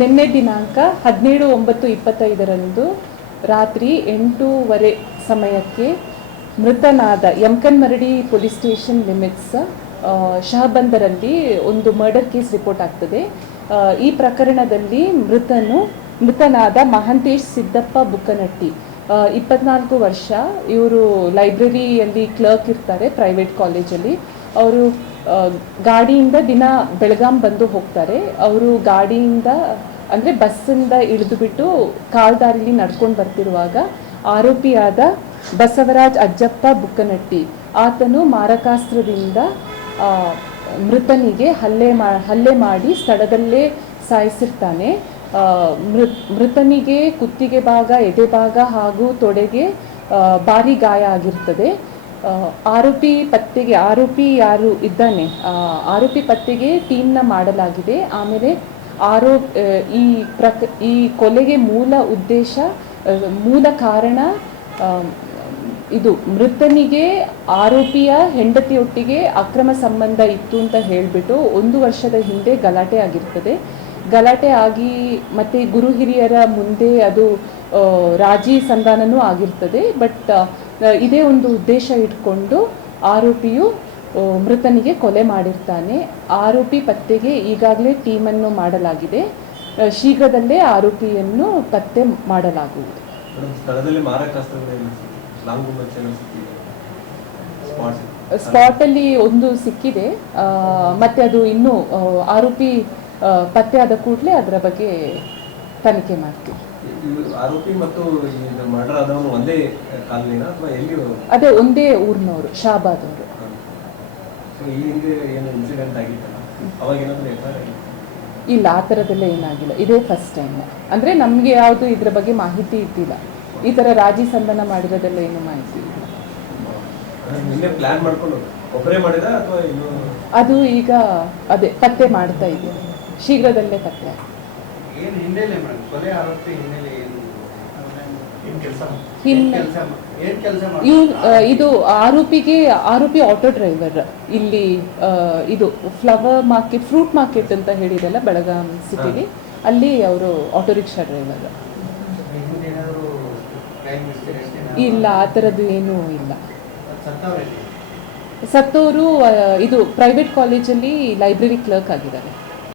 ನಿನ್ನೆ ದಿನಾಂಕ 17/9/25 ರಾತ್ರಿ 8:15 ಸಮಯಕ್ಕೆ ಮೃತನಾದ ಯಮಕನ್ಮರಡಿ ಪೊಲೀಸ್ ಸ್ಟೇಷನ್ ಲಿಮಿಟ್ಸ್ ಶಹಬಂದರಲ್ಲಿ ಒಂದು ಮರ್ಡರ್ ಕೇಸ್ ರಿಪೋರ್ಟ್ ಆಗ್ತದೆ. ಈ ಪ್ರಕರಣದಲ್ಲಿ ಮೃತನಾದ ಮಹಾಂತೇಶ್ ಸಿದ್ದಪ್ಪ ಬುಕ್ಕನಟ್ಟಿ, 24 ವರ್ಷ. ಇವರು ಲೈಬ್ರರಿಯಲ್ಲಿ ಕ್ಲರ್ಕ್ ಇರ್ತಾರೆ ಪ್ರೈವೇಟ್ ಕಾಲೇಜಲ್ಲಿ. ಅವರು ಗಾಡಿಯಿಂದ ದಿನ ಬೆಳಗಾಂ ಬಂದು ಹೋಗ್ತಾರೆ. ಅವರು ಗಾಡಿಯಿಂದ ಅಂದರೆ ಬಸ್ಸಿಂದ ಇಳಿದುಬಿಟ್ಟು ಕಾಲ್ದಾರಿಲಿ ನಡ್ಕೊಂಡು ಬರ್ತಿರುವಾಗ ಆರೋಪಿಯಾದ ಬಸವರಾಜ್ ಅಜ್ಜಪ್ಪ ಬುಕ್ಕನಟ್ಟಿ ಆತನು ಮಾರಕಾಸ್ತ್ರದಿಂದ ಮೃತನಿಗೆ ಹಲ್ಲೆ ಮಾಡಿ ಸ್ಥಳದಲ್ಲೇ ಸಾಯಿಸಿರ್ತಾನೆ. ಮೃತನಿಗೆ ಕುತ್ತಿಗೆ ಭಾಗ, ಎದೆ ಭಾಗ ಹಾಗೂ ತೊಡೆಗೆ ಭಾರಿ ಗಾಯ ಆಗಿರ್ತದೆ. ಆರೋಪಿ ಯಾರು ಇದ್ದಾನೆ, ಆರೋಪಿ ಪತ್ತೆಗೆ ಟೀಮ್ನ ಮಾಡಲಾಗಿದೆ. ಆಮೇಲೆ ಈ ಕೊಲೆಗೆ ಮೂಲ ಕಾರಣ ಇದು ಮೃತನಿಗೆ ಆರೋಪಿಯ ಹೆಂಡತಿಯೊಟ್ಟಿಗೆ ಅಕ್ರಮ ಸಂಬಂಧ ಇತ್ತು ಅಂತ ಹೇಳಿಬಿಟ್ಟು 1 ವರ್ಷದ ಹಿಂದೆ ಗಲಾಟೆ ಆಗಿರ್ತದೆ. ಗಲಾಟೆ ಆಗಿ ಮತ್ತು ಗುರು ಹಿರಿಯರ ಮುಂದೆ ಅದು ರಾಜಿ ಸಂಧಾನನೂ ಆಗಿರ್ತದೆ. ಬಟ್ ಇದೇ ಒಂದು ಉದ್ದೇಶ ಇಟ್ಕೊಂಡು ಆರೋಪಿಯು ಮೃತನಿಗೆ ಕೊಲೆ ಮಾಡಿರ್ತಾನೆ. ಆರೋಪಿ ಪತ್ತೆಗೆ ಈಗಾಗಲೇ ಟೀಮನ್ನು ಮಾಡಲಾಗಿದೆ. ಶೀಘ್ರದಲ್ಲೇ ಆರೋಪಿಯನ್ನು ಪತ್ತೆ ಮಾಡಲಾಗುವುದು. ಸ್ಪಾಟಲ್ಲಿ ಒಂದು ಸಿಕ್ಕಿದೆ, ಮತ್ತೆ ಅದು ಇನ್ನೂ ಆರೋಪಿ ಪತ್ತೆ ಆದ ಕೂಡಲೇ ಅದರ ಬಗ್ಗೆ ತನಿಖೆ ಮಾಡ್ತೀವಿ. ಆರೋಪಿ ಮತ್ತು ಮರ್ಡರ್ ಆದವನು ಒಂದೇ ಕಾಲನಿನ ಅಥವಾ ಎಲ್ಲಿ? ಅದೇ ಒಂದೇ ಊರಿನವರು, ಶಾಬಾದ್ ಅವರು. ಈ ಹಿಂದೆ ಏನು ಇನ್ಸಿಡೆಂಟ್ ಆಗಿತ್ತಲ್ಲ, ಅವಾಗ ಏನಾದರೂ ಇಲ್ಲ, ಆ ಥರದ್ದೆಲ್ಲ ಏನಾಗಿಲ್ಲ. ಇದೇ ಫಸ್ಟ್ ಟೈಮ್. ಅಂದರೆ ನಮಗೆ ಯಾವುದು ಇದರ ಬಗ್ಗೆ ಮಾಹಿತಿ ಇದ್ದಿಲ್ಲ. ಈ ಥರ ರಾಜಿ ಸಂಧಾನ ಮಾಡಿರೋದೆಲ್ಲ ಏನು ಮಾಹಿತಿ ಇಲ್ಲ. ಪ್ಲಾನ್ ಮಾಡ್ಕೊಂಡು ಒಬ್ಬರೇ ಮಾಡಿದ ಅಥವಾ ಅದು ಈಗ ಅದೇ ಪತ್ತೆ ಮಾಡ್ತಾ ಇದ್ದೀವಿ. ಶೀಘ್ರದಲ್ಲೇ ಪತ್ತೆ. ಇದು ಆರೋಪಿ ಆಟೋ ಡ್ರೈವರ್. ಇಲ್ಲಿ ಇದು ಫ್ಲವರ್ ಮಾರ್ಕೆಟ್, ಫ್ರೂಟ್ ಮಾರ್ಕೆಟ್ ಅಂತ ಹೇಳಿದಲ್ಲ ಬೆಳಗಾಂ ಸಿಟಿಲಿ, ಅಲ್ಲಿ ಅವರು ಆಟೋ ರಿಕ್ಷಾ ಡ್ರೈವರ್. ಇಲ್ಲ, ಆ ಥರದ್ದು ಏನೂ ಇಲ್ಲ. ಸತ್ತವರು ಇದು ಪ್ರೈವೇಟ್ ಕಾಲೇಜಲ್ಲಿ ಲೈಬ್ರರಿ ಕ್ಲರ್ಕ್ ಆಗಿದ್ದಾರೆ.